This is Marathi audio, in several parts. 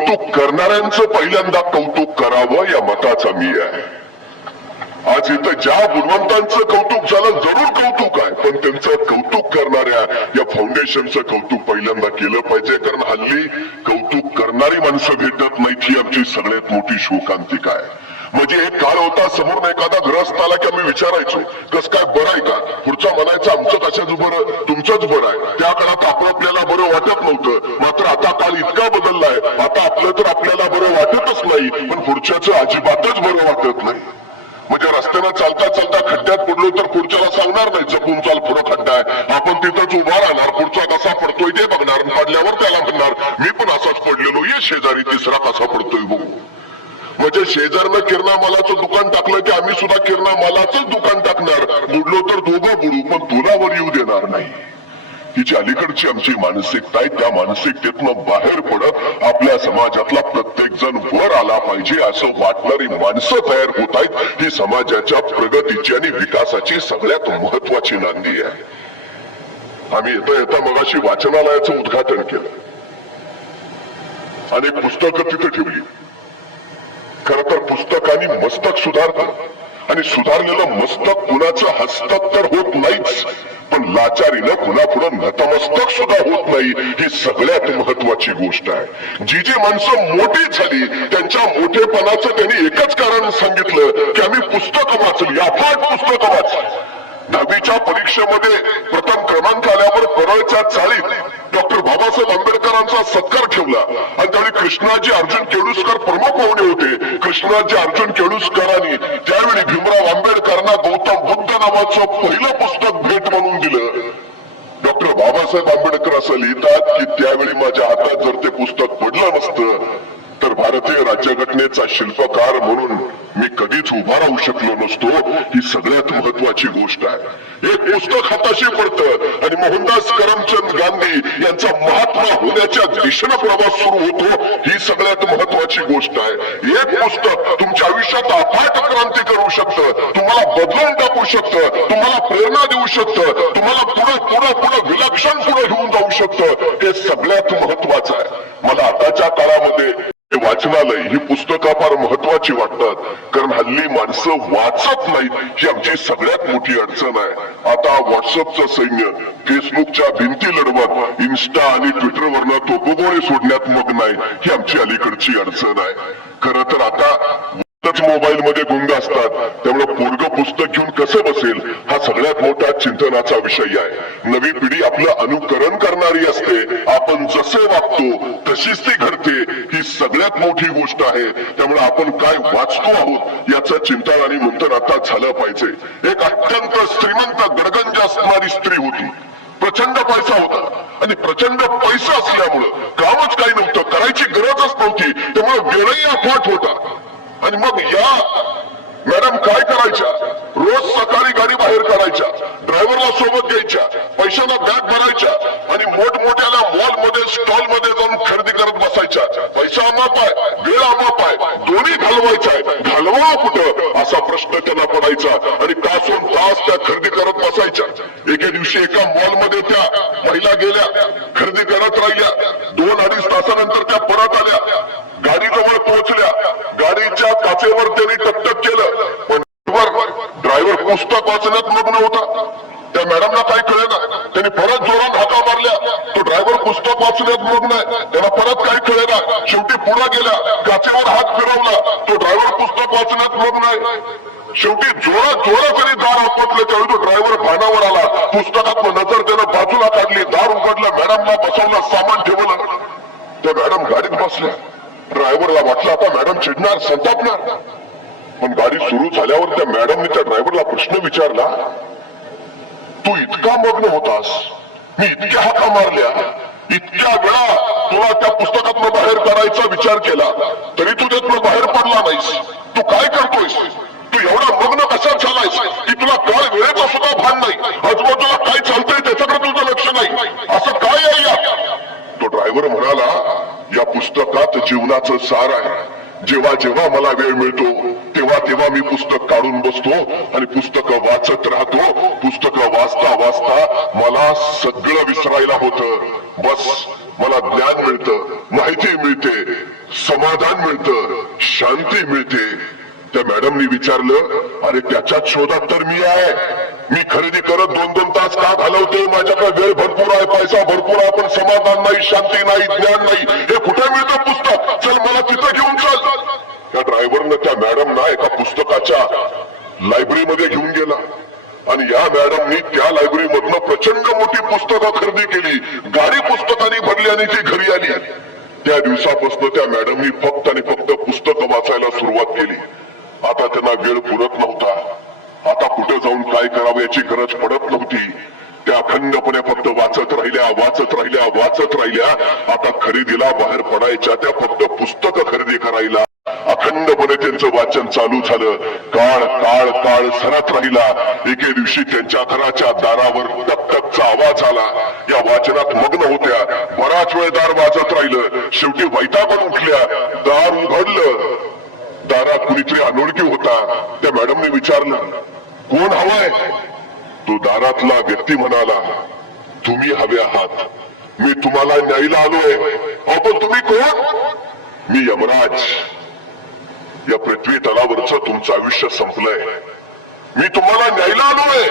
कौतुक करणाऱ्यांचं पहिल्यांदा कौतुक करावं या मताचा मी आहे. आज इथं ज्या गुणवंतांचं कौतुक झालं जरूर कौतुक आहे, पण त्यांचं कौतुक करणाऱ्या या फाउंडेशनचं कौतुक पहिल्यांदा केलं पाहिजे. कारण हल्ली कौतुक करणारी माणसं भेटत नाहीत ही आमची सगळ्यात मोठी शोकांतिका आहे. म्हणजे एक काळ होता, समोर एखादा ग्रस्त आला की आम्ही विचारायचो कस काय बरं आहे का, पुढचा म्हणायचं आमचं कशाच बरं, तुमचंच बरं आहे. त्या काळात आपल्याला बरं वाटत नव्हतं. मात्र आता काळ इतका बदललाय, आता आपलं तर आपल्याला बरं वाटतच नाही, पण पुढच्याचं अजिबातच बरं वाटत नाही. म्हणजे रस्त्यानं चालता चालता खड्ड्यात पडलो तर पुढच्याला सांगणार नाही जपून चाल, पुढं खड्डा आहे. आपण तिथंच उभा राहणार, पुढचा कसा पडतोय ते बघणार, पडल्यावर त्याला म्हणणार मी पण असाच पडलेलो, ये शेजारी तिसरा कसा पडतोय बघू. म्हणजे शेजारनं किरणा मालाचं दुकान टाकलं की आम्ही सुद्धा किरणा मालाचंच दुकान टाकणार, बुडलो तर दोघं बुडू पण तुला वर येऊ देणार नाही. ही जी अलीकडची आमची मानसिकता आहे, त्या मानसिकतेतनं बाहेर पडत आपल्या समाजातला प्रत्येक जण वर आला पाहिजे असं वाटणारी माणसं तयार होत आहेत. ही समाजाच्या प्रगतीची आणि विकासाची सगळ्यात महत्वाची नांदी आहे. आम्ही येता येता मगाशी वाचनालयाचं उद्घाटन केलं, अनेक पुस्तकं तिथे ठेवली. खर तर पुस्तकाने मस्तक सुधारतं आणि सुधारलेलं मस्तक कुणाचं हस्तक तर होत नाहीच, पण लाचारीनं कुणापुढं नतमस्तक सुद्धा होत नाही. ही सगळ्यात महत्वाची गोष्ट आहे. जी जी माणसं मोठी झाली त्यांच्या मोठेपणाचं त्यांनी एकच कारण सांगितलं की आम्ही पुस्तकं वाचली, अफाट पुस्तकं वाचली. 10वीच्या परीक्षेमध्ये प्रथम क्रमांक आल्यावर परळच्या चाळीत डॉक्टर बाबासाहेब आंबेडकरांचा सत्कार ठेवला आणि त्यावेळी कृष्णाजी अर्जुन केळुसकर प्रमुख पाहुणे होते. कृष्णाजी अर्जुन केळुसकरांनी त्यावेळी भीमराव आंबेडकरांना गौतम बुद्ध नावाचं पहिलं पुस्तक भेट म्हणून दिलं. डॉक्टर बाबासाहेब आंबेडकर असं लिहितात की त्यावेळी माझ्या हातात जर ते पुस्तक पडलं नसतं तर भारतीय राज्यघटनेचा शिल्पकार म्हणून मी कधीच उभा राहू शकलो नसतो. ही सगळ्यात महत्वाची गोष्ट आहे. एक पुस्तक हाताशी पडतं आणि मोहनदास करमचंद गांधी यांचा महात्मा होण्याच्या दिशेनं प्रवास सुरू होतो. ही सगळ्यात महत्वाची गोष्ट आहे. एक पुस्तक तुमच्या आयुष्यात अफाट क्रांती करू शकतं, तुम्हाला बदलून टाकू शकतं, तुम्हाला प्रेरणा देऊ शकतं, तुम्हाला पुढे विलक्षण पुढे घेऊन जाऊ शकतं. हे सगळ्यात महत्वाचं आहे. मला आताच्या काळामध्ये वाचनालय ही पुस्तकं फार महत्वाची वाटतात, कारण हल्ली माणसं वाचत नाहीत. ही आमची सगळ्यात मोठी अडचण आहे. आता व्हॉट्सअपचं सैन्य फेसबुकच्या भिंती लढवत इन्स्टा आणि ट्विटरवरनं तोफगोळे सोडण्यात मग्न आहे. ही आमची अलीकडची अडचण आहे. खरं तर आता मोबाईल मध्ये गुंग असतात, त्यामुळे पोरग पुस्तक घेऊन कसं बसेल हा सगळ्यात मोठा चिंतनाचा विषय आहे. नवी पिढी आपलं अनुकरण करणारी असते. आपण जसे वागतो तशीच ती घडते. ही सगळ्यात मोठी गोष्ट आहे. त्यामुळे आपण काय वाचतो आहोत याचं चिंतन आणि मंथन आता झालं पाहिजे. एक अत्यंत श्रीमंत गडगंज असणारी स्त्री होती. प्रचंड पैसा होता आणि प्रचंड पैसा असल्यामुळं कामच काही नव्हतं, करायची गरजच नव्हती, त्यामुळे वेळही अफाट होता. आणि मग या मॅडम काय करायच्या, रोज सकाळी गाडी बाहेर काढायच्या, ड्रायव्हरला सोबत घ्यायच्या, पैशाला बॅग भरायच्या आणि मोठमोठ्याला मॉलमध्ये स्टॉल मध्ये जाऊन खरेदी करत बसायच्या. पैसा अमाप आहे, वेळ अमाप आहे, दोन्ही घालवायचा आहे, घालवावं कुठं असा प्रश्न त्यांना पडायचा आणि तासोन तास त्या खरेदी करत बसायच्या. एके दिवशी एका मॉलमध्ये त्या महिला गेल्या, खरेदी करत राहिल्या. 2-2.5 तासानंतर त्या परत आल्या, गाडीजवळ पोहोचल्या. गाडीच्या काचेवर त्यांनी टकटक केलं, पण ड्रायव्हर पुस्तक वाचण्यात मग्न होता. त्या मॅडमला काही कळेना. त्यांनी परत जोरात हाका मारल्या. तो ड्रायव्हर पुस्तक वाचण्यात मग्न आहे, त्याला परत काही कळेना. शेवटी पुढे गेल्या, काचेवर हात फिरवला. तो ड्रायव्हर पुस्तक वाचण्यात मग्न आहे. शेवटी जोरात त्यांनी दार आपटलं. त्यावेळी तो ड्रायव्हर भानावर आला. पुस्तकात नजर त्यानं बाजूला काढली, दार उघडलं, मॅडमला बसवलं, सामान ठेवलं. त्या मॅडम गाडीत बसल्या. ड्रायव्हरला वाटलं आता मॅडम चिडणार, संतापणार. पण गाडी सुरू झाल्यावर त्या मॅडमने त्या ड्रायव्हरला प्रश्न विचारला, तू इतका मग्न होतास, मी इतक्या हाका मारल्या, इतक्या वेळा तुला त्या पुस्तकातनं बाहेर काढायचा विचार केला, तरी तू त्यातनं बाहेर पडला नाहीस. तू काय करतोयस? तू एवढा मग्न कसा झालायस की तुला काळ वेळेचा सुद्धा भान नाही, आजूबाजूला काय चालतंय त्याच्याकडे तुझं लक्ष नाही, असं काय आहे या? तो ड्रायव्हर म्हणाला, या पुस्तकात जीवनाचं सार आहे. जेव्हा जेव्हा मला वेळ मिळतो तेव्हा तेव्हा मी पुस्तक काढून बसतो आणि पुस्तकं वाचत राहतो. पुस्तकं वाचता वाचता मला सगळं विसरायला होतं. बस मला ज्ञान मिळतं, माहिती मिळते. समाधान मिळतं, शांती मिळते. त्या मॅडमनी विचारलं, अरे त्याच्याच शोधात तर मी आहे. मी खरेदी करत 2-2 तास का घालवते? माझ्याकडे वेळ भरपूर आहे, पैसा भरपूर आहे, पण समाधान नाही, शांती नाही, ज्ञान नाही. हे कुठे मिळतं पुस्तक? चल मला तिथं घेऊन चल. त्या ड्रायव्हरनं त्या मॅडमना एका पुस्तकाच्या लायब्ररीमध्ये घेऊन गेला आणि या मॅडमनी त्या लायब्ररीमधनं प्रचंड मोठी पुस्तकं खरेदी केली. गाडी पुस्तकांनी भरली आणि ती घरी आली. त्या दिवसापासून त्या मॅडमनी फक्त आणि फक्त पुस्तकं वाचायला सुरुवात केली. आता त्यांना वेळ पुरत नव्हता. आता कुठे जाऊन काय करावं याची गरज पडत नव्हती. त्या अखंडपणे फक्त वाचत राहिल्या, वाचत राहिल्या, वाचत राहिल्या. आता खरेदीला बाहेर पडायच्या त्या फक्त पुस्तकं खरेदी करायला अखंडपणे त्यांचं वाचन चालू झालं. काळ काळ काळ सरत राहिला. एके दिवशी त्यांच्या घराच्या दारावर टकटकचा आवाज आला. या वाचनात मग्न होत्या. बराच वेळ दार वाजत राहिलं. शेवटी वैतागून उठल्या. दार उघडलं. दारात कुणीतरी अनोळखी होता. त्या मॅडमने विचारलं, कोण हवाय? तो दारातला व्यक्ती म्हणाला, तुम्ही हवे आहात. मी तुम्हाला न्यायला आलोय. पण तुम्ही कोण? मी यमराज. या पृथ्वी तलावरचं तुमचं आयुष्य संपलंय. मी तुम्हाला न्यायला आलोय.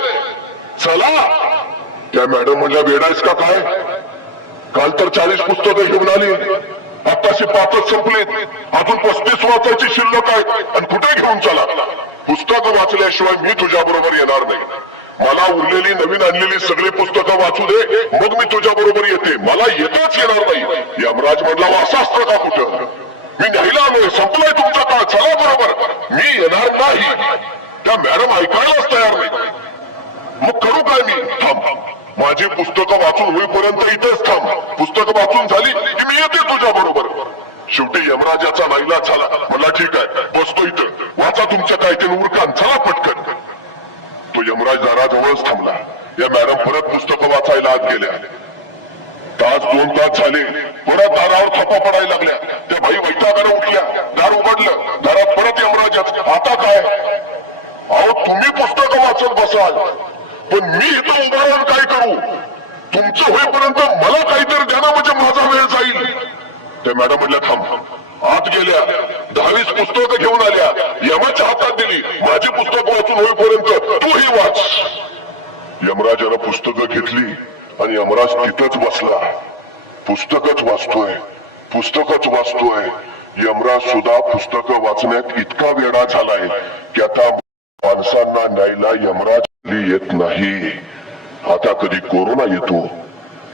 चला. त्या मॅडम म्हणल्या, वेडायस का काय? काल तर 40 पुस्तकं घेऊन आली, आताशी 5च संपलीत. अजून 35 वाचायची शिल्लक आहे आणि कुठे घेऊन चला? पुस्तकं वाचल्याशिवाय मी तुझ्या बरोबर येणार नाही. मला उरलेली नवीन आणलेली सगळी पुस्तकं वाचू दे, मग मी तुझ्या बरोबर येते. मला येताच येणार नाही. यमराज म्हणला, असं असतं का कुठं? मी न्यायला आलोय, संपलाय तुमचा काळ, चला बरोबर. मी येणार नाही. त्या मॅडम ऐकायलाच तयार नाही. मग करू काय मी? थांब, माझी पुस्तकं वाचून होईपर्यंत इथेच थांब. पुस्तकं वाचून झाली की मी येते तुझ्या बरोबर. शेवटी यमराजाचा नाईलाज झाला. मला ठीक आहे, बसतो इथं. वाचा तुमच्या काय ते उरकान, चला पटकन. तो यमराज दाराजवळच थांबला. या मॅडम परत पुस्तकं वाचायला आत गेल्या. तास 2 तास झाले. परत दारावर थापा पडायला लागल्या. त्या बाई वैतागाने उठल्या. दार उघडलं. दारात परत यमराजच. आता काय? अहो, तुम्ही पुस्तकं वाचत बसाल, पण मी इथं उभा राहून काय करू? तुमचं होईपर्यंत मला काहीतरी द्या ना, म्हणजे माझा वेळ जाईल. त्या मॅडम म्हणल्या, थांब. आत गेल्या. 10-20 पुस्तकं घेऊन आल्या. यमाच्या हातात दिली. माझी पुस्तकं वाचून होईपर्यंत तूही वाच. यमराजानं पुस्तकं घेतली आणि यमराज तिथंच बसला. पुस्तकच वाचतोय, पुस्तकच वाचतोय. यमराज सुद्धा पुस्तकं वाचण्यात इतका वेडा झालाय की आता माणसांना न्यायला यमराज येत नाही. आता कधी कोरोना येतो,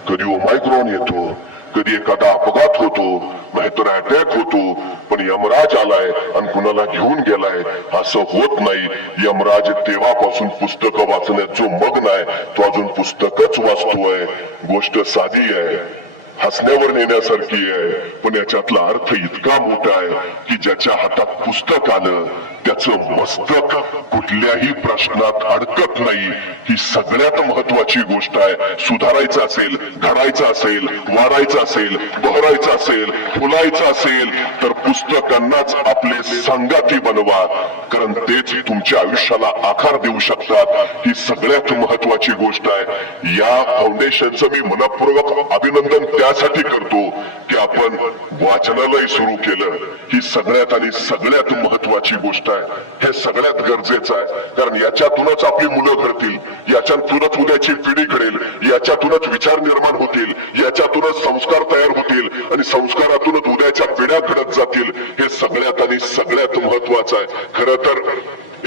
कधी ओमायक्रॉन येतो, कधी एखादा अपघात होतो, नाहीतर अटॅक होतो, पण यमराज आलाय आणि कुणाला घेऊन गेलाय असं होत नाही. यमराज तेव्हापासून पुस्तकं वाचण्यात जो मग्न आहे तो अजून पुस्तकच वाचतोय. गोष्ट साधी आहे, हसण्यावर नेण्यासारखी आहे, पण याच्यातला अर्थ इतका मोठा आहे की ज्याच्या हातात पुस्तक आलं त्याचं मस्तक कुठल्याही प्रश्नात अडकत नाही. ही सगळ्यात महत्वाची गोष्ट आहे. सुधारायचं असेल, घडायचं असेल, वाढायचं असेल, बहरायचं असेल, फुलायचं असेल तर पुस्तकांनाच आपले संगाती बनवा, कारण तेच तुमच्या आयुष्याला आकार देऊ शकतात. ही सगळ्यात महत्वाची गोष्ट आहे. या फाउंडेशनचं मी मनपूर्वक अभिनंदन त्यासाठी करतो की आपण वाचनालय सुरू केलं. ही सगळ्यात आणि सगळ्यात महत्वाची गोष्ट आहे. हे सगळ्यात गरजेचं आहे, कारण याच्यातूनच आपली मुलं घडतील, याच्यातूनच उद्याची पिढी घडेल, याच्यातूनच विचार निर्माण होतील, याच्यातूनच संस्कार तयार होतील आणि संस्कारातूनच उद्याच्या पिढ्या घडत जातील. हे सगळ्यात आणि सगळ्यात महत्वाचं आहे. खरं तर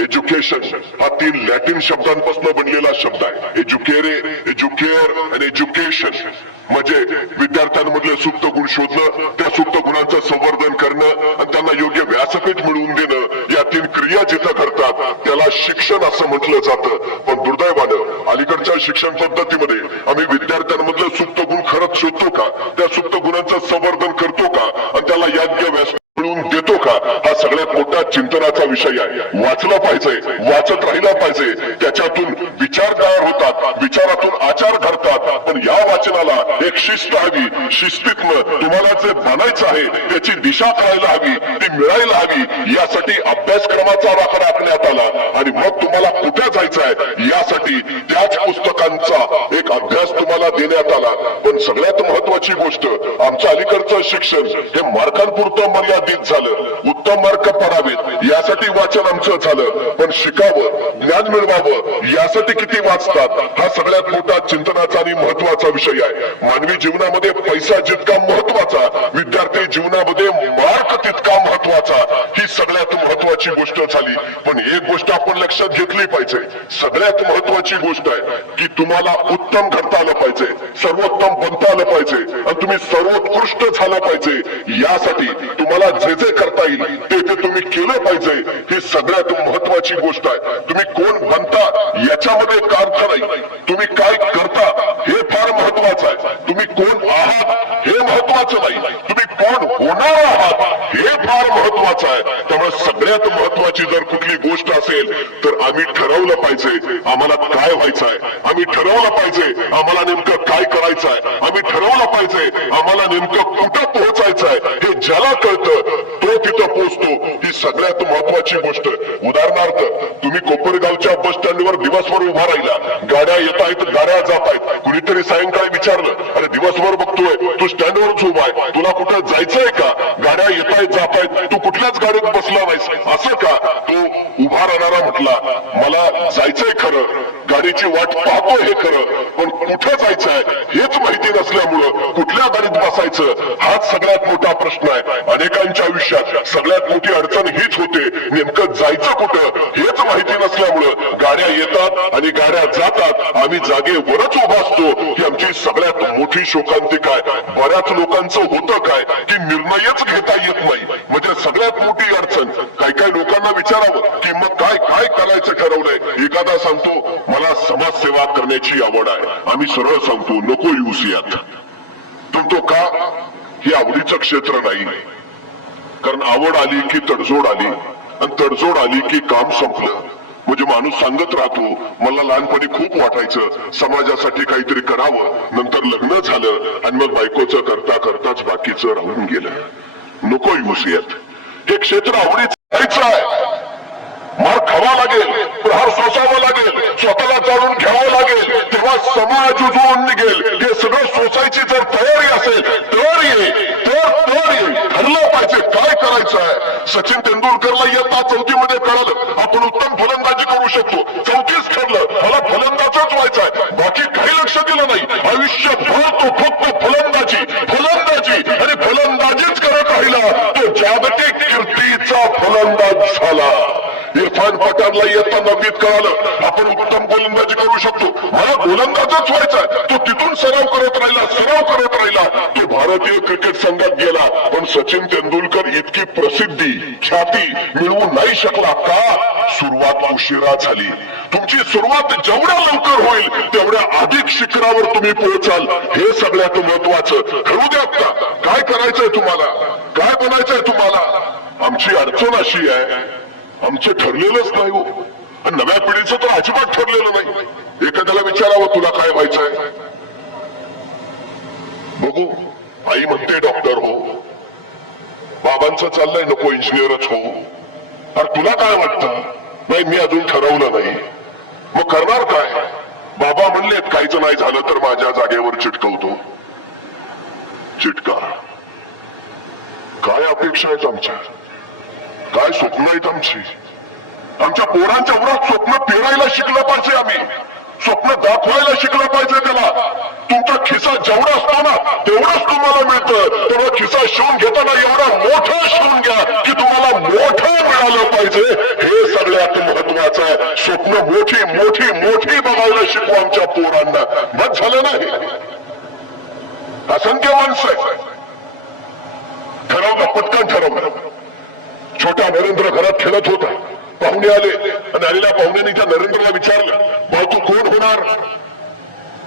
एज्युकेशन हा 3 लॅटिन शब्दांपासून बनलेला शब्द आहे. एज्युकेरे, एज्युकेअर आणि एज्युकेशन म्हणजे विद्यार्थ्यांमधले सुप्त गुण शोधणं, त्या सुप्त गुणांचं संवर्धन करणं आणि त्यांना योग्य व्यासपीठ मिळवून देणं. या 3 क्रिया जिथं घडतात त्याला शिक्षण असं म्हटलं जातं. पण दुर्दैवानं अलीकडच्या शिक्षण पद्धतीमध्ये आम्ही विद्यार्थ्यांमधले सुप्त गुण खरंच शोधतो का? त्या सुप्त गुणांचं संवर्धन करतो का? आणि त्याला योग्य व्यासपीठ मिळवून देतो का? हा सगळ्यात मोठा चिंतनाचा विषय आहे. वाचलं पाहिजे, वाचत राहिला पाहिजे. त्याच्यातून विचार तयार होतात, विचारातून आचार घडतात. पण या वाचनाला एक शिस्त हवी, शिस्तीतनं तुम्हाला जे बनायचं आहे त्याची दिशा कळायला हवी, ती मिळायला हवी, यासाठी अभ्यासक्रमाचा आराखडा आखण्यात आला आणि मग तुम्हाला कुठे जायचं आहे यासाठी त्याच पुस्तकांचा एक अभ्यास तुम्हाला देण्यात आला. पण सगळ्यात महत्वाची गोष्ट, आमचं अलीकडचं शिक्षण हे मार्कांपुरतं मर्यादित झालं. उत्तम मार्क पडावेत यासाठी वाचन आमचं झालं, पण शिकावं, ज्ञान मिळवावं यासाठी किती वाचतात हा सगळ्यात मोठा चिंतनाचा आणि महत्वाचा विषय आहे. मानवी जीवनामध्ये पैसा जितका महत्वाचा, विद्यार्थी जीवनामध्ये मार्क तितका महत्वाचा, ही सगळ्यात महत्वाची गोष्ट झाली. पण एक गोष्ट आपण लक्षात घेतली पाहिजे, सगळ्यात महत्वाची गोष्ट आहे की तुम्हाला उत्तम घडता आलं पाहिजे, सर्वोत्तम बनता आलं पाहिजे आणि तुम्ही सर्वोत्कृष्ट झालं पाहिजे. यासाठी तुम्हाला जे जे करता येईल ते तुम्ही केलं पाहिजे, ही सगळ्यात महत्वाची गोष्ट आहे. तुम्ही कोण बनता याच्यामध्ये का अर्थ नाही, तुम्ही काय करता हे फार महत्वाचं आहे. तुम्ही कोण आहात हे महत्वाचं नाही, तुम्ही कोण होणार आहात हे फार महत्वाचं आहे. त्यामुळे सगळ्यात महत्वाची जर कुठली गोष्ट असेल तर आम्ही ठरवलं पाहिजे आम्हाला काय व्हायचं आहे, आम्ही ठरवलं पाहिजे आम्हाला नेमकं काय करायचं आहे, आम्ही ठरवलं पाहिजे आम्हाला नेमकं कुठं पोहोचायचं आहे. हे ज्याला कळतं तो तिथं पोहोचतो, ही सगळ्यात महत्वाची गोष्ट. उदाहरणार्थ, तुम्ही कोपरगावच्या बस स्टँडवर दिवसभर उभा राहिला, गाड्या येत आहेत, गाड्या जात आहेत, कुणीतरी सायंकाळी विचारलं, अरे दिवसभर बघतोय तू स्टँडवरच उभा आहे, तुला कुठं जायचंय का, गाड्या येत आहेत जात आहेत, तू कुठल्याच गाडीत बसला नाहीस असं का? तो उभा राहणारा म्हटला, मला जायचंय खरं, गाडीची वाट पाहतोय हे खरं, पण कुठं जायचंय हेच माहिती नसल्यामुळं कुठल्या गाडीत बसायचं हाच सगळ्यात मोठा प्रश्न आहे. अनेकांच्या आयुष्यात सगळ्यात मोठी अडचण हीच होते, नेमकं जायचं कुठं हेच माहिती नसल्यामुळं गाड्या येतात आणि गाड्या जातात, आम्ही जागेवरच उभा असतो. ही आमची सगळ्यात मोठी शोकांतिका आहे. बऱ्याच लोकांचं होतं काय की निर्णयच घेता येत नाही, म्हणजे सगळ्यात मोठी अडचण. काही काही लोकांना विचारावं की मग काय काय करायचं ठरवलंय, एखादा सांगतो मला समाजसेवा करण्याची आवड आहे, आम्ही सरळ सांगतो नको येऊस यात. तो का? हे आवडीचं क्षेत्र नाही, कारण आवड आली की तडजोड आली आणि तडजोड आली की काम संपलं. म्हणजे माणूस सांगत राहतो, मला लहानपणी खूप वाटायचं समाजासाठी काहीतरी करावं, नंतर लग्न झालं आणि मग बायकोचं करता करताच बाकीचं राहून गेलं. नको येऊस यात. हे क्षेत्र आवडीचं आहे, मार खावा लागेल, प्रहार सोसावं लागेल, स्वतःला जाणून घ्यावं लागेल, तेव्हा समाज उजळून निघेल. हे सगळं सोसायची जर तयारी असेल तर ये, ठरलं पाहिजे काय करायचं आहे. सचिन तेंडुलकरला इयत्ता 4थी मध्ये कळलं आपण उत्तम फलंदाजी करू शकतो, 4थीच ठरलं मला फलंदाजच व्हायचं आहे, बाकी काही लक्ष दिलं नाही. आयुष्यभर तो फक्त फलंदाजी आणि फलंदाजीच करत राहिला, तो जागतिक कीर्तीचा फलंदाज झाला. इरफान पठाणला इयत्ता 9वीत कळालं आपण उत्तम गोलंदाजी करू शकतो, मला गोलंदाजच व्हायचा, तो तिथून सराव करत राहिला, तो भारतीय क्रिकेट संघात गेला. पण सचिन तेंडुलकर इतकी प्रसिद्धी ख्याती मिळवू नाही शकला का? सुरुवात उशिरा झाली. तुमची सुरुवात जेवढ्या लवकर होईल तेवढ्या अधिक शिखरावर तुम्ही पोहोचाल, हे सगळ्यात महत्वाचं. ठरवू द्या आता काय करायचंय तुम्हाला, काय बनायचंय तुम्हाला. आमची अडचण अशी आहे, आमचं ठरलेलंच नाही हो, आणि नव्या पिढीचं तर अजिबात ठरलेलं नाही. एखाद्याला विचारावं तुला काय व्हायचंय, बघू आई म्हणते डॉक्टर हो, बाबांचं चाललंय नको इंजिनियरच हो, अरे तुला काय वाटतं? नाही मी अजून ठरवलं नाही. मग करणार काय? बाबा म्हणलेत काहीच नाही झालं तर माझ्या जागेवर चिटकवतो. चिटका. काय अपेक्षा आहेत आमच्या, काय स्वप्न आहेत आमची? आमच्या पोरांच्या उरात स्वप्न पेरायला शिकलं पाहिजे, आम्ही स्वप्न दाखवायला शिकलं पाहिजे त्याला. तुमचा खिसा जेवढा असतो ना तेवढंच तुम्हाला मिळतं, तेवढा खिसा शिवून घेताना एवढा मोठं शिवून घ्या की तुम्हाला मोठं मिळालं पाहिजे, हे सगळ्यात महत्वाचं आहे. स्वप्न मोठी मोठी मोठी बघायला शिकू आमच्या पोरांना. बस झालं नाही, असंख्य माणसं आहे. ठरवलं, पटकन ठरवलं. छोटा नरेंद्र घरात खेळत होता, पाहुणे आले आणि आलेल्या पाहुण्यांनी त्या नरेंद्रला विचारलं, भाऊ तू कोण होणार?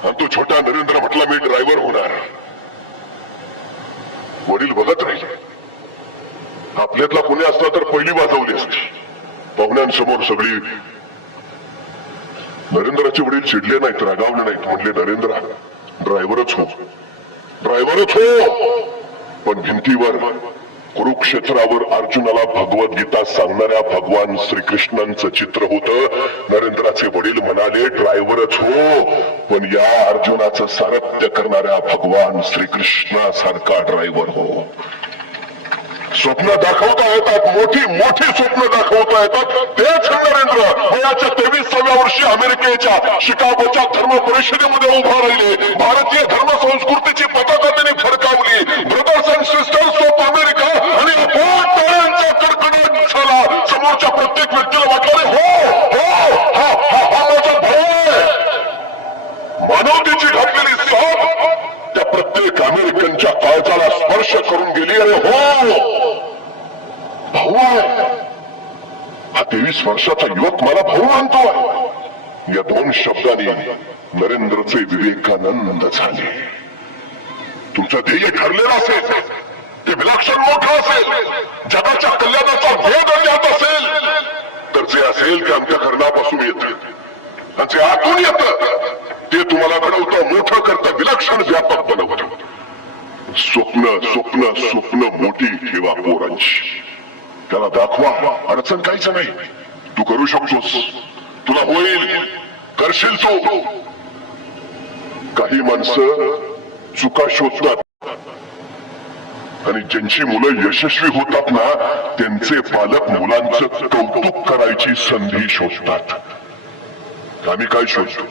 आणि तो छोटा नरेंद्र म्हटला मी ड्रायव्हर होणार. वडील बघत राहिले, आपल्यातला कोणी असला तर पहिली वाजवली असती. पाहुण्यांसमोर सगळी. नरेंद्राचे वडील चिडले नाहीत, रागावले नाहीत, म्हणले नरेंद्र ड्रायव्हरच हो, ड्रायव्हरच हो, पण भिंतीवर कुरुक्षेत्रावर अर्जुनाला भगवद्गीता सांगणाऱ्या भगवान श्रीकृष्णांचं चित्र होतं. नरेंद्राचे वडील म्हणाले ड्रायव्हरच हो, पण या अर्जुनाचं सारथ्य करणाऱ्या भगवान श्रीकृष्णासारखा ड्रायव्हर हो. स्वप्न दाखवता येतात, मोठी मोठी स्वप्न दाखवता येतात. तेच नरेंद्र वयाच्या 23व्या वर्षी अमेरिकेच्या शिकागोच्या धर्म परिषदेमध्ये उभा राहिले. भारतीय धर्म संस्कृतीची पताका त्यांनी फडकावली. Brothers and sisters of America आणि टाळ्यांचा कडकडाट झाला. समोरच्या प्रत्येक व्यक्तीला वाटलं हो हो हा हा हा माझा भाऊ आहे. मानवतेची घातलेली साथ त्या प्रत्येक अमेरिकनच्या काळजाला स्पर्श करून गेली. अरे हो भाऊ आहे. हा 23 वर्षाचा युवक मला भाऊ मानतोय. या दोन शब्दांनी नरेंद्रचे विवेकानंद झाले. तुमचं ध्येय ठरलेलं असेल, ते विलक्षण मोठं असेल, जगाच्या कल्याणाचा वेध आणण्यात असेल, तर जे असेल ते अंतःकरणापासून येतं आणि जे आतून येतं ते तुम्हाला घडवतं, मोठं करतं, विलक्षण व्यापक बनवतं. स्वप्न स्वप्न स्वप्न मोठी ठेवा पोरांची. त्याला दाखवा, अडचण काहीच नाही. तू करू शकतोस, तुला होईल, करशील तू. काही माणसं चुका शोधतात आणि ज्यांची मुलं यशस्वी होतात ना, त्यांचे पालक मुलांचं कौतुक करायची संधी शोधतात. आम्ही काय शोधतो?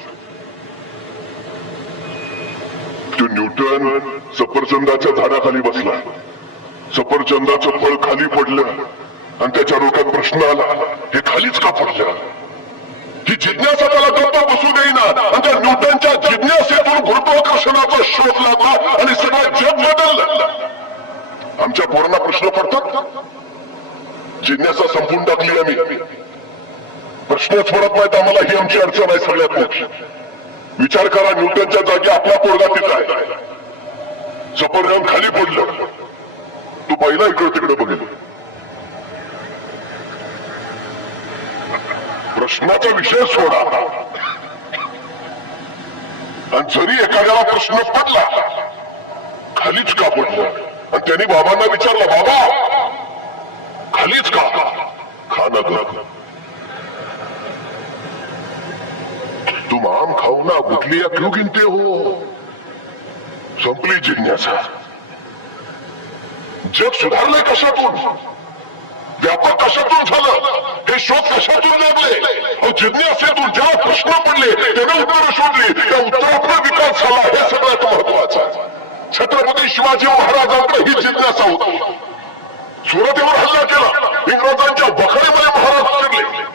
तो न्यूटन सफरचंदाच्या झाडाखाली बसला, सफरचंदाचं फळ खाली पडलं आणि त्याच्या डोक्यात प्रश्न आला, हे खालीच का पडलं? ही जिज्ञासा त्याला गप्पा बसू देईना आणि त्या न्यूटनच्या जिज्ञासेतून गुरुत्वाकर्षणाचा शोध लागला आणि सगळं जग बदललं. आमच्या पोरांना प्रश्न पडतात, जिज्ञासा संपून टाकली आम्ही, प्रश्नच पडत नाहीत आम्हाला. ही आमची अडचण आहे सगळ्यात मोठी. विचार करा, न्यूटनच्या जागी आपला पोरगा तिथं आहे, सफरचंद खाली पडलं, तू पहिला इकडे तिकडे बघेल. प्रश्नाचा विषय सोडा, आणि जरी एखाद्याला प्रश्न पडला खालीच का पडलं आणि त्यांनी बाबांना विचारलं, बाबा खालीच का? खाना ग, तुम आम खाऊ ना गुठलिया क्यों गिनते हो? संपली जिज्ञासा. जग सुधारलंय कशातून? व्यापक कशातून झालं? हे शोध कशातून लागले? जिज्ञासेतून ज्याला प्रश्न पडले त्याने उत्तर शोधली, त्या उत्तरातून विकास झाला. हे सगळ्यात महत्वाचं. छत्रपती शिवाजी महाराजांकडे ही जिज्ञासा होती. सुरतेवर हल्ला केला, इंग्रजांच्या बखरीमध्ये महाराज शिरले.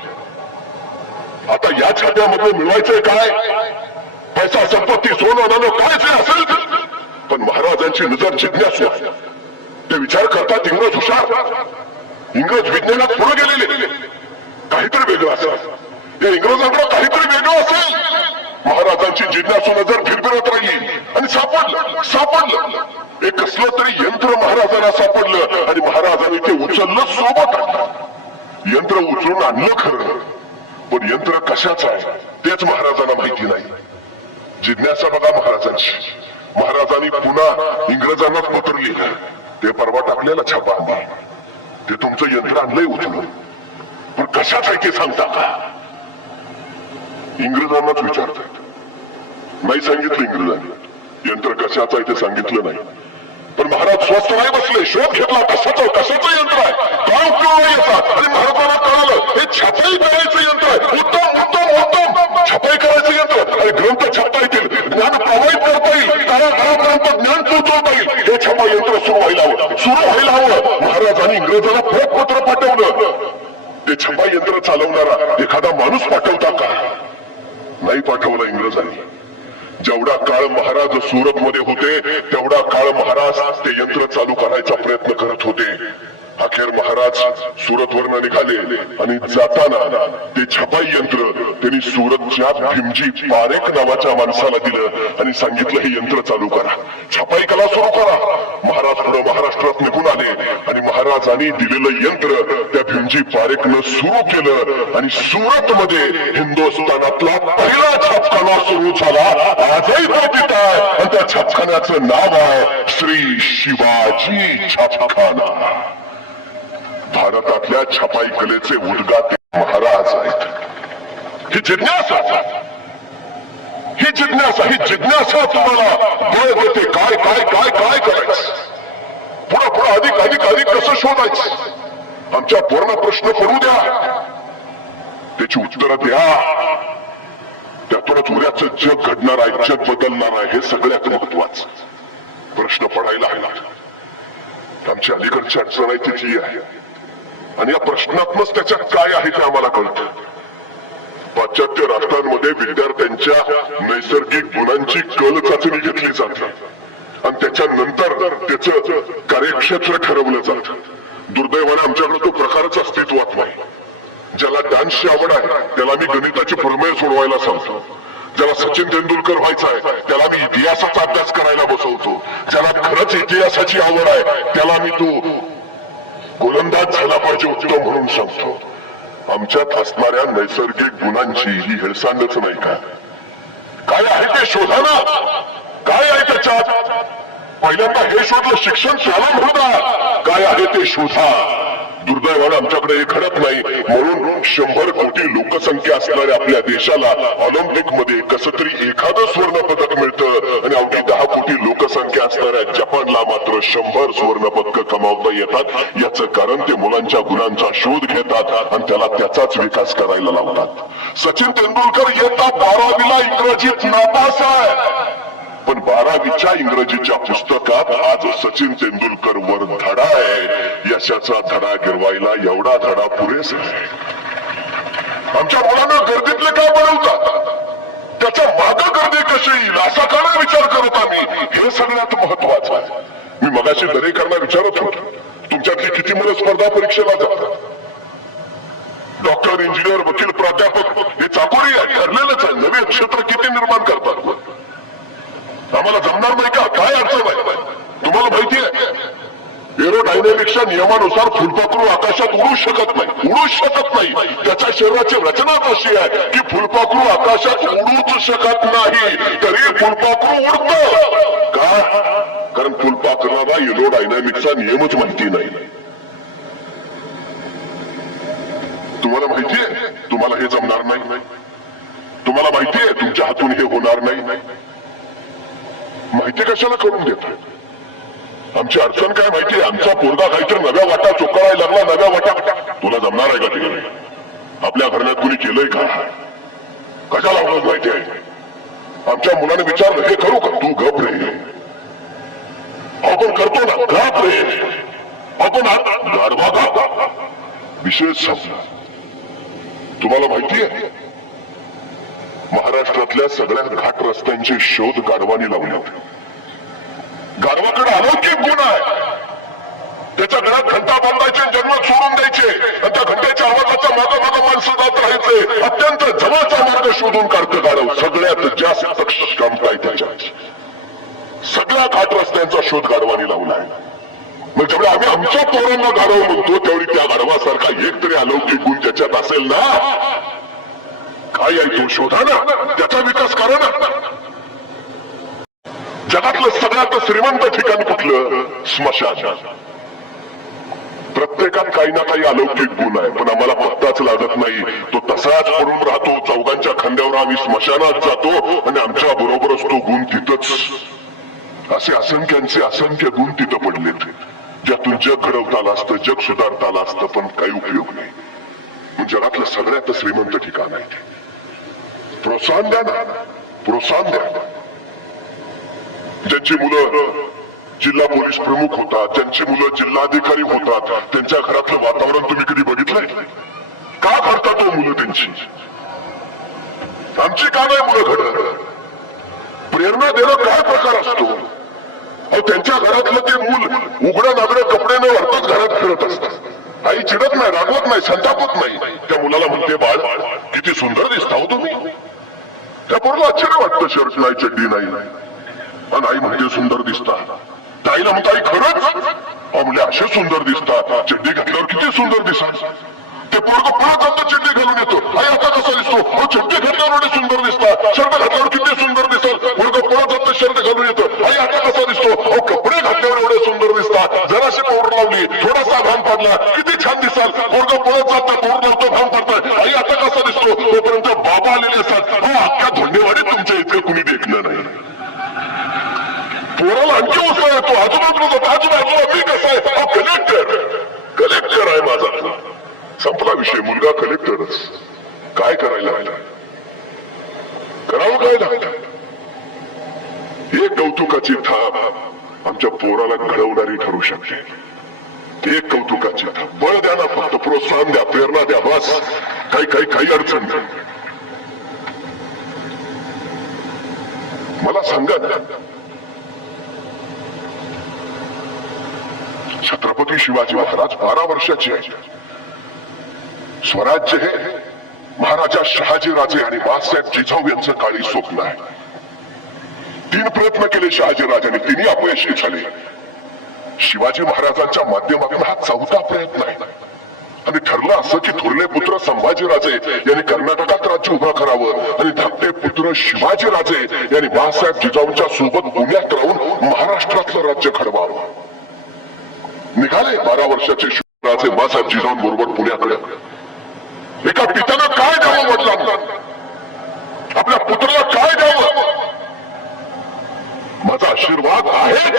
आता या छाप्यामध्ये मिळवायचंय काय? पैसा, संपत्ती, सोनं नाणं काय जे असेल, पण महाराजांची नजर जिज्ञासू. ते विचार करतात इंग्रज हुशार, इंग्रज विज्ञानात पुढे गेलेले, काहीतरी वेगळं असेल, या इंग्रजांकडे काहीतरी वेगळं असेल. महाराजांची जिज्ञासू नजर फिरफिरत राहिली आणि सापडलं एक कसलं तरी यंत्र महाराजांना सापडलं आणि महाराजांनी ते उचललं, सोबत आणलं. यंत्र उचलून आणलं खरं, पण यंत्र कशाचं आहे तेच महाराजांना माहिती नाही. जिज्ञासा बघा महाराजांची. महाराजांनी पुन्हा इंग्रजांनाच पत्र लिहिलं, ते परवा टाकलेला छापा आणला, ते तुमचं यंत्र आणलंय उचलून, पण कशाच आहे ते सांगता का? इंग्रजांनाच विचारतात. नाही सांगितलं इंग्रजांनी, यंत्र कशाचं आहे ते सांगितलं नाही. पण महाराज स्वस्त नाही बसले, शोध घेतला कशाचं यंत्र आहे, काय उपयोग नाही याचा. आणि महाराजांना कळालं हे छापाई करायचं यंत्र आहे, उत्तम उत्तम उत्तम छापाई करायचं यंत्र, आणि ग्रंथ छापता येतील, ज्ञान प्रवाहित करता येईल, काळाकाळापर्यंत ज्ञान पोहोचवता येईल. हे छापा यंत्र सुरू व्हायला हवं. महाराजांनी इंग्रजांना पत्र पाठवलं. ते छापा यंत्र चालवणारा एखादा माणूस पाठवता का? नाही पाठवला इंग्रजांनी. जेवढा काळ महाराज सुरत मध्ये होते तेवढा काळ महाराज ते यंत्र चालू करायचा प्रयत्न करत होते. अखेर महाराज सुरत वरनं निघाले आणि जाताना ते छपाई यंत्र त्यांनी सुरतच्या भीमजी पारेख नावाच्या माणसाला दिलं आणि सांगितलं हे यंत्र चालू करा, छपाई कला सुरू करा. महाराज पुढे महाराष्ट्रात निघून आले आणि महाराज महाराजांनी दिलेलं यंत्र त्या भीमजी पारेखनं सुरू केलं आणि सुरत मध्ये हिंदुस्थानातला पहिला छापखाना सुरू झाला. आजही तो तिथं आहे आणि त्या छापखान्याचं नाव आहे श्री शिवाजी छापखाना. भारतातल्या छपाई कलेचे उद्गाते महाराज आहेत. ही जिज्ञासा तुम्हाला बळ देते. काय काय काय काय करायचं, पुढं अधिक कसं शोधायचं. आमच्या पूर्ण प्रश्न पडू द्या, त्याची उत्तरं द्या. त्यातूनच उद्याचं जग घडणार आहे, जग बदलणार आहे. हे सगळ्यात महत्वाचं प्रश्न पडायला हवा. आमची अलीकडची अडचण आहे तिची आहे आणि या प्रश्नात्मक त्याच्यात काय आहे ते आम्हाला कळतं. पाश्चात्य राष्ट्रांमध्ये विद्यार्थ्यांच्या नैसर्गिक गुणांची कल चाचणी घेतली जाते आणि त्याच्यानंतर त्याचं कार्यक्षेत्र ठरवलं जातं. दुर्दैवाने आमच्याकडे तो प्रकारच अस्तित्वात नाही. ज्याला डान्सची आवड आहे त्याला मी गणिताची प्रमेय सोडवायला सांगतो. ज्याला सचिन तेंडुलकर व्हायचं आहे त्याला मी इतिहासाचा अभ्यास करायला बसवतो. ज्याला खरंच इतिहासाची आवड आहे त्याला मी तो गोलंदाज झाला पाहिजे उत्तम म्हणून सांगतो. आमच्यात असणाऱ्या नैसर्गिक गुणांची ही हेळसांडच नाही का? काय आहे ते शोधा ना. काय आहे त्याच्यात? पहिल्यांदा हे शोधलं, शिक्षण त्याला म्हणू द्या. काय आहे ते शोधा. दुर्दैवाने आमच्याकडे हे घडत नाही. म्हणून 100 कोटी लोकसंख्या असणाऱ्या आपल्या देशाला ऑलिम्पिक मध्ये कसं तरी एखादं स्वर्ण पदक मिळतं आणि अवघी 10 कोटी लोकसंख्या असणाऱ्या जपानला मात्र 100 स्वर्ण पदक कमावता येतात. याचं कारण ते मुलांच्या गुणांचा शोध घेतात आणि त्याला त्याचाच विकास करायला लावतात. सचिन तेंडुलकर इयत्ता 12वीला इंग्रजीत नापास आहे, पण 12वीच्या इंग्रजीच्या पुस्तकात आज सचिन तेंडुलकर वर धडा आहे. यशाचा धडा गिरवायला एवढा धडा पुरेसा आहे. आमच्या मुलांना गर्दीतले काय बनवतात, त्याच्या मागं गर्दी कशी येईल असा का नाही विचार करत आम्ही. हे सगळ्यात महत्वाचं आहे. मी मगाशी दरेकरांना विचारत होतो, तुमच्यातली किती मुलं स्पर्धा परीक्षेला जातात? डॉक्टर, इंजिनियर, वकील, प्राध्यापक हे चाकोरी आहे, ठरलेलंच आहे. नवे क्षेत्र किती निर्माण करतात? आम्हाला जमणार नाही का? काय अडचण आहे? तुम्हाला माहिती आहे एरोडायनॅमिक्सच्या नियमानुसार फुलपाखरू आकाशात उडूच शकत नाही. त्याच्या शरीराची रचनाच अशी आहे की फुलपाखरू आकाशात उडूच शकत नाही, तरी फुलपाखरू उडतं का? कारण फुलपाखराला एरोडायनॅमिक्सचा नियमच माहिती नाही. तुम्हाला माहितीये तुम्हाला हे जमणार नाही. तुम्हाला माहितीये तुमच्या हातून हे होणार नाही. माहिती कशाला करून देत? आमची अडचण काय माहितीये? आमचा पोरगा काहीतरी नव्या वाटा चोकाळायला लागला. नव्या वाटा तुला जमणार आहे का? तिकडे आपल्या घराण्यात कुणी केलंय का? कशाला आवडत माहिती आहे? आमच्या मुलाने विचारलं, हे करू का? तू गप रे. आपण करतो ना, गप रे. आपण गाढवा का? विशेष संपला. तुम्हाला माहितीये महाराष्ट्रातल्या सगळ्या घाट रस्त्यांचे शोध गाढवानी लावले. गाढवाकडे अलौकिक गुण आहे. त्याच्या घरात घंटा बांधायचे, जन्मात सोडून द्यायचे आणि त्या घंट्याच्या आवाजाच्या मागं माणसं जात राहायचे. अत्यंत जवळचा मार्ग शोधून काढतं गाढव. सगळ्यात जास्त क्षमता आहे त्याच्यात. सगळ्या घाट रस्त्यांचा शोध गाढवानी लावलाय. मग जेवढे आम्ही आमच्या पोरांना गाढव म्हणतो तेवढी त्या गाढवासारखा एक तरी अलौकिक गुण त्याच्यात असेल ना. काय आहे तो? शोधा ना, त्याचा विकास करा ना. जगातलं सगळ्यात श्रीमंत ठिकाण कुठलं? स्मशान. प्रत्येकात काही ना काही अलौकिक गुण आहे, पण आम्हाला पत्ताच लागत नाही. तो तसाच पडून राहतो. चौघांच्या खांद्यावर आम्ही स्मशानात जातो आणि आमच्या बरोबरच तो गुण तिथंच. असे असंख्य गुण तिथं पडलेत, ज्यातून जग घडवता आलं असतं, जग सुधारता आलं असतं, पण काही उपयोग नाही. जगातलं सगळ्यात श्रीमंत ठिकाण आहे. प्रोत्साहन द्या ना, प्रोत्साहन द्या. ज्यांची मुलं जिल्हा पोलीस प्रमुख होतात, ज्यांची मुलं जिल्हाधिकारी होतात, त्यांच्या घरातलं वातावरण तुम्ही कधी बघितलंय का? घडतात तो मुलं त्यांची. आमची का नाही मुलं घडत? प्रेरणा देणं काय प्रकार असतो? त्यांच्या घरातलं ते मूल उघड्या नागड्या कपडे न वाढताच घरात फिरत असतात. आई चिडत नाही, रागवत नाही, संतापत नाही. त्या मुलाला म्हणते, बाळ किती सुंदर दिसता हो तुम्ही. त्या पोराला आश्चर्य वाटतं, शर्ट नाही, चड्डी नाही, आणि आई म्हणते सुंदर दिसता. ताईला म्हणतो, आई खरंच? म्हणले असे सुंदर दिसतात, चड्डी घातल्यावर किती सुंदर दिसतात. ते पोरग परत आता चड्डी घालून येतो, आई आता कसा दिसतो, चड्डी घातल्यावर एवढे सुंदर दिसतात, शर्ट घातल्यावर किती सुंदर दिसतात. पोरग परत आता शर्ट घालून येतो, आई आता कसा दिसतो, कपडे घातल्यावर एवढे सुंदर दिसतात. जराशी पावडर लावली, थोडासा घाम पडला, किती छान दिसाल. पोरग पळत जातं, पावडर लावतो, घाम पडतं, आई आता कसा दिसतो. तोपर्यंत बाबा आलेले असतात, अख्ख्या धन्यवादी तुमच्या इतकं कुणी देखलं नाही. पोराला आणखी उत्साह येतो, आजूबाजूला जातो, आजूबाजूला मी कसा आहे, कलेक्टर आहे माझा. संपला विषय, मुलगा कलेक्टरच. काय करायला करावं काय लागलं. एक कौतुकाची थाप आमच्या पोराला घडवणारी ठरू शकते. एक कौतुकाची थाप. बळ द्या ना, फक्त प्रोत्साहन द्या, प्रेरणा द्या, बस. काही अडचण नाही. मला सांगा ना, छत्रपती शिवाजी महाराज 12 वर्षाचे आहे. स्वराज्य हे महाराजा शहाजीराजे आणि बाळासाहेब जिजाऊ यांचं काळी स्वप्न आहे. 3 प्रयत्न केले शहाजीराजांनी, 3ही अपयशी झाले. शिवाजी महाराजांच्या माध्यमातून हा 4था प्रयत्न आहे. आणि ठरलं असं की थोरले पुत्र संभाजीराजे यांनी कर्नाटकात राज्य उभं करावं आणि धाकटे पुत्र शिवाजीराजे यांनी बाळासाहेब जिजाऊंच्या सोबत पुण्यात राहून महाराष्ट्रातलं राज्य घडवावं. निघाले 12 वर्षाचे शिवराजे बाळासाहेब जिजाऊंबरोबर पुण्याकडे. एका पित्यानं काय द्यावं वडिलांना, आपल्या पुत्राला काय द्यावं. माझा आशीर्वाद आहे.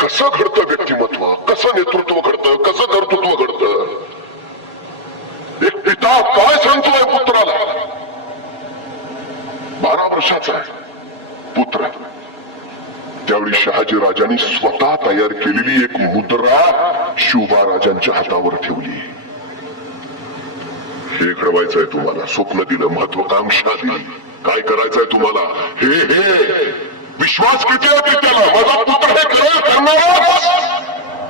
कसं घडतं व्यक्तिमत्व, कसं नेतृत्व घडतं, कसं कर्तृत्व घडतं. एक पिता काय सांगतोय पुत्राला. 12 वर्षाचा आहे पुत्र. त्यावेळी शहाजीराजांनी स्वतः तयार केलेली एक मुद्रा शिवबाराजांच्या हातावर ठेवली. हे घडवायचंय तुम्हाला, स्वप्न दिलं, महत्वाकांक्षा दिली. काय करायचंय तुम्हाला, हे विश्वास किती आहे त्याला. माझा पुत्र हे करणार.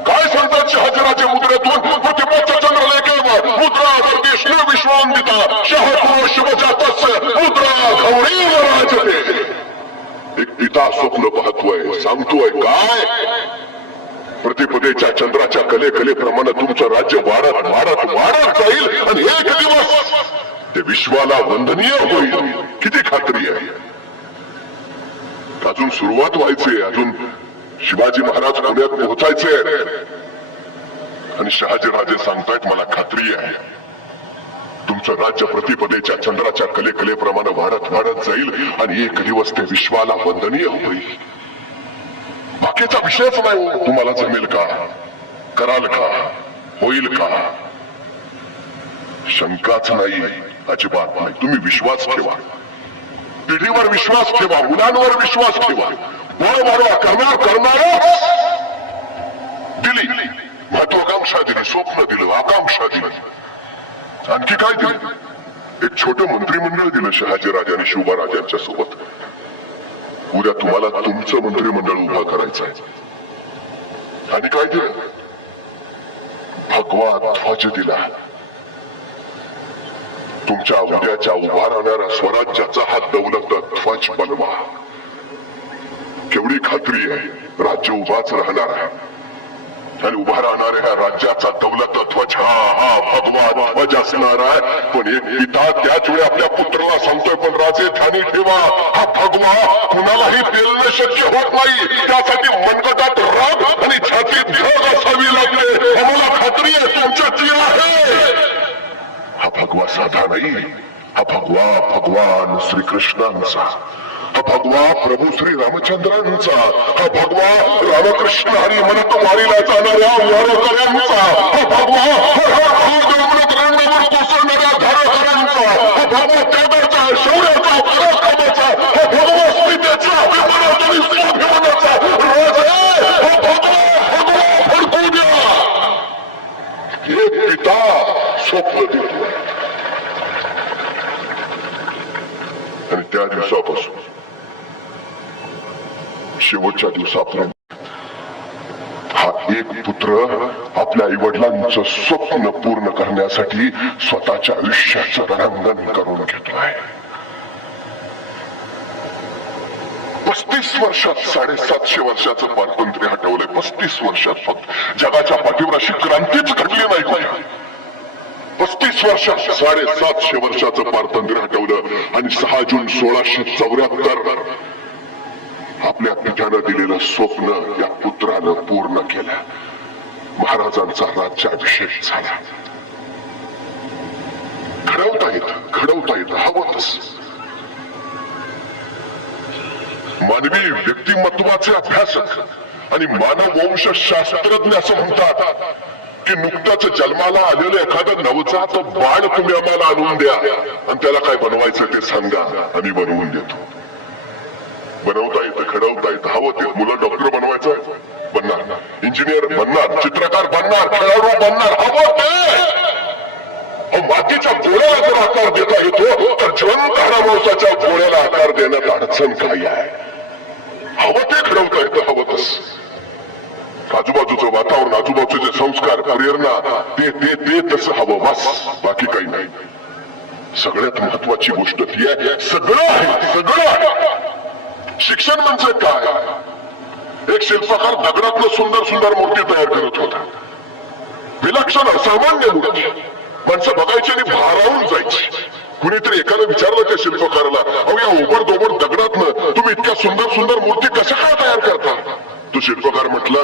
काय सांगतात शहाजीराजे मुद्रेतून, प्रतिपक्ष चंद्रलेखेवर मुद्रा विष्णू विश्वान्विता शहपुर शिवजातस्य मुद्रा गौरीव राजते. एक पिता स्वप्न पाहतोय, सांगतोय काय, प्रतिपदेच्या चंद्राच्या कलेप्रमाणे तुमचं राज्य वाढत वाढत वाढत जाईल आणि एक दिवस ते विश्वाला वंदनीय होईल. किती खात्री आहे. अजून सुरुवात व्हायची, अजून शिवाजी महाराज पुण्यात पोहोचायचे आणि शहाजीराजे सांगतायत मला खात्री आहे तुमचं राज्य प्रतिपदेच्या चंद्राच्या कलेप्रमाणे वाढत वाढत जाईल आणि एक दिवस ते विश्वाला वंदनीय होईल. बाकीचा विषयच नाही. तुम्हाला जमेल का, कराल का, होईल का, शंकाच नाही, अजिबात नाही. तुम्ही विश्वास ठेवा, पिढीवर विश्वास ठेवा, मुलांवर विश्वास ठेवा. बळ वाढवा, करणार दिली, महत्वाकांक्षा दिली, स्वप्न दिलं, आकांक्षा दिली. आणखी काय दिलं, एक छोटं मंत्रिमंडळ दिलं शहाजीराजांनी शिवबाराजांच्या सोबत. उद्या तुम्हाला तुमचं मंत्रिमंडळ उभं करायचंय. आणि काय दिलं, भगवा ध्वज दिला. तुमच्या उद्याच्या उभा राहणाऱ्या स्वराज्याचा हा दौलत ध्वज बनवा. केवढी खात्री आहे, राज्य उभाच राहणार आहे आणि उभा राहणाऱ्या ह्या राज्याचा दौलत ध्वज हा भगवा ध्वज असणार आहे. पण एक पिता त्याच वेळी आपल्या पुत्राला सांगतोय, पण राजे ध्यानी ठेवा, हा भगवा कुणालाही पेलणं शक्य होत नाही. त्यासाठी मनगटात राग आणि छातीत धग असावी लागते. आम्हाला खात्री आहे तुमच्याची आहे. हा भगवा साधा नाही, हा भगवा भगवान श्रीकृष्णांचा, हा भगवा प्रभू श्री रामचंद्रांचा, हा भगवा रामकृष्ण हरी म्हणत वारीला जाणाऱ्या वारकऱ्यांचा, हा भगवा कोसळणाऱ्या धारकऱ्यांचा, हा भगवा त्यागाचा, शौर्याचा, पराक्रमाचा, हा भगवा स्मितेचा, अभिमानाचा आणि स्वाभिमानाचा राजा, हा भगवा फडकू द्या. हे पिता स्वप्न देतो आणि त्या दिवसापासून शेवटच्या दिवसापर्यंत हा एक पुत्र आपल्या आई वडिलांचं स्वप्न पूर्ण करण्यासाठी स्वतःच्या आयुष्याचं रणांगण करून घेतोय. 35 वर्षात 750 वर्षाचं पारतंत्र्य हटवलंय. 35 वर्षात फक्त जगाच्या पाठीवर अशी क्रांतीच घडली नाही कुठे. 35 वर्षात 750 वर्षाचं पारतंत्र्य हटवलं आणि 6 जून 1674 आपल्या पित्यानं दिलेलं स्वप्न या पुत्रानं पूर्ण केलं. महाराजांचा राज्याभिषेक झाला. घडवता येत हवंच. मानवी व्यक्तिमत्वाचे अभ्यासक आणि मानववंश शास्त्रज्ञ असं म्हणतात की नुकताच जन्माला आलेलं एखादं नवजात बाळ तुम्ही आम्हाला आणून द्या आणि त्याला काय बनवायचं ते सांगा, आम्ही बनवून देतो. बनवता येतं, घडवता येतं, हवं ते. मुलं डॉक्टर बनवायचं बनणार, इंजिनियर बनणार, चित्रकार बनणार, खेळाडू बनणार, हवं ते. मातीच्या गोळ्याला जर आकार देता येतो तर जिवंत माणसाच्या गोळ्याला आकार देण्यात अडचण काय आहे? हवं ते घडवता येतं, हवंच. आजूबाजूचं वातावरण, आजूबाजूचे संस्कार, प्रेरणा ते तसं हवं, बस. बाकी काही नाही. सगळ्यात महत्वाची गोष्ट ती आहे, सगळं आहे, सगळं आहे. शिक्षण म्हणजे काय? एक शिल्पकार दगडातलं सुंदर सुंदर मूर्ती तयार करत होता. विलक्षण असामान्य मूर्ती. माणसं बघायची आणि भारावून जायची. कुणीतरी एकाने विचारलं त्या शिल्पकाराला, अहो या ओबड दोबड दगडातनं तुम्ही इतक्या सुंदर सुंदर मूर्ती कशा काय तयार करता? तो शिल्पकार म्हटला,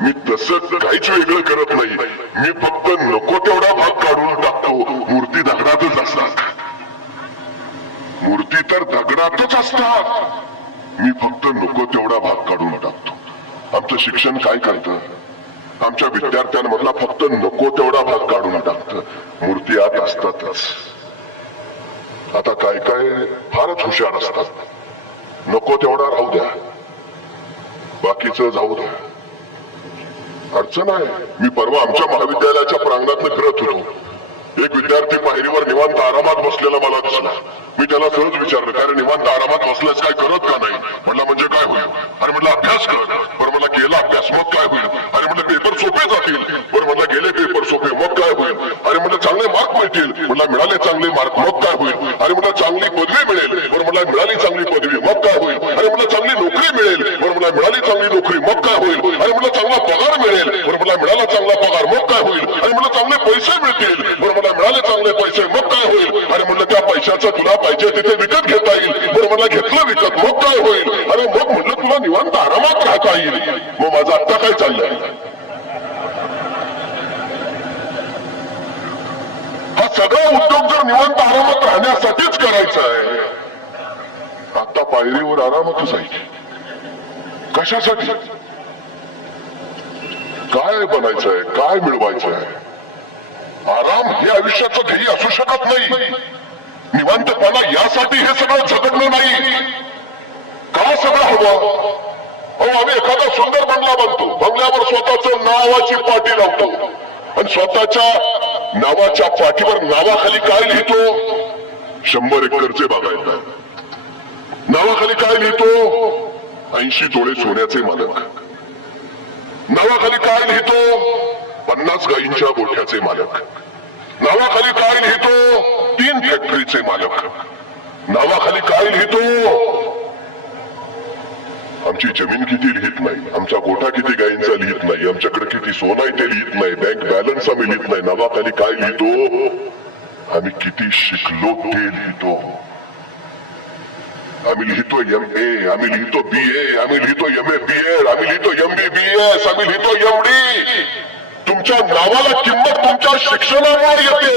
मी तसं काहीच वेगळं करत नाही. मी फक्त नको तेवढा भाग काढून टाकतो. मूर्ती दगडातच असतात. मूर्ती तर दगडातच असतात. मी फक्त नको तेवढा भाग काढून टाकतो. आमचं शिक्षण काय करतं? आमच्या विद्यार्थ्यांमधला फक्त नको तेवढा भाग काढून टाकतं. मूर्ती आत असतातच. आता काय काय फारच हुशार असतात. नको तेवढा राहू द्या, बाकीचं जाऊ द्या, अडचण आहे. मी परवा आमच्या महाविद्यालयाच्या प्रांगणात फिरत होतो. एक विद्यार्थी पायरीवर निवांत आरामात बसलेला मला दिसला. मी त्याला सहज विचारलं, कारण निवांत आरामात बसल्यास काय करत का नाही? म्हणला म्हणजे काय होईल? अरे म्हटलं अभ्यास कर. बरं म्हणला गेला अभ्यास, मग काय होईल? अरे म्हटलं पेपर सोपे जातील. बरं म्हटलं गेले पेपर सोपे, मग काय होईल? अरे म्हटलं चांगले मार्क मिळतील. म्हटलं मिळाले चांगले मार्क, मग काय होईल? अरे म्हटलं चांगली पदवी मिळेल. बरं म्हटलं मिळाली चांगली पदवी, मग काय होईल? अरे म्हटलं चांगली नोकरी मिळेल. बरं म्हटलं मिळाली चांगली नोकरी, मग काय होईल? अरे म्हटलं चांगला पगार मिळेल. बरं म्हटलं मिळाला चांगला पगार, मग काय होईल? अरे म्हटलं चांगले पैसे मिळतील. बरं म्हटलं मिळाले चांगले पैसे, मग काय होईल? अरे म्हटलं त्या पैशाचं तुला पाहिजे तिथे विकत घेता येईल. बरं म्हटलं घेतलं विकत, मग काय होईल? अरे मग म्हटलं तुला निवांत आरामात राहता येईल. मग माझं आता काय चाललंय? हा सगळा उद्योग जर निवांत आरामात राहण्यासाठीच करायचा आहे, आता पायरीवर आरामातच आहे. कशासाठी? काय बनायचंय? काय मिळवायचंय? आराम हे आयुष्याचं ध्येय असू शकत नाही. निवांतपणा यासाठी हे सगळं झगडणं नाही. का सगळं हवं? अहो आम्ही एखादा सुंदर बंगला बांधतो. बंगल्यावर स्वतःच नावाची पाटी लावतो आणि स्वतःच्या नावाच्या पाठीवर नावाखाली काय लिहितो? 100 एकरचे बागायतदार. नावाखाली काय लिहितो? 80 तोळे सोन्याचे मालक. नावाखाली काय लिहितो? 50 गायींच्या गोठ्याचे मालक. नावाखाली काय लिहितो? 3 फॅक्टरीचे मालक. नावाखाली काय लिहितो? आमची जमीन किती लिहित नाही, आमचा गोठा किती गायींचा लिहित नाही, आमच्याकडे किती सोनं आहे ते लिहित नाही, बँक बॅलन्स आम्ही लिहित नाही. नावाखाली काय लिहितो? आम्ही किती शिकलो ते लिहितो. आम्ही लिहितो MA, आम्ही लिहितो BA, आम्ही लिहितो MA BEd, आम्ही लिहितो MBBS, आम्ही लिहितो MD. तुमच्या नावाला किंमत तुमच्या शिक्षणामुळे येते.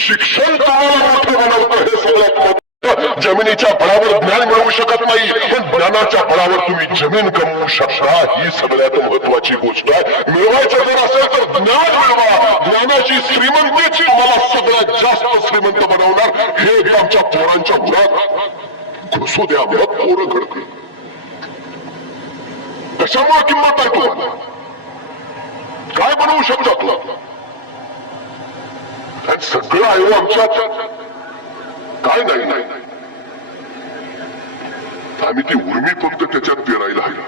शिक्षण तुम्हाला मोठं बनवतं. हे सगळं जमिनीच्या बळावर ज्ञान मिळवू शकत नाही, पण ज्ञानाच्या बळावर तुम्ही जमीन कमवू शकता. ही सगळ्यात महत्वाची गोष्ट आहे. मिळवायचं जर असेल तर ज्ञान मिळवा. ज्ञानाची श्रीमंतीची मला सगळ्यात जास्त श्रीमंत बनवणार. हे आमच्या पोरांच्या मुळात घुसू द्या. मग पोरं घडतील. कशामुळे किंमत आहे तुम्हाला? काय बनवू शकता तुला? सगळं आहे आमच्यात. काय नाही, आम्ही ती उर्मी फक्त त्याच्यात पेरायला आहे.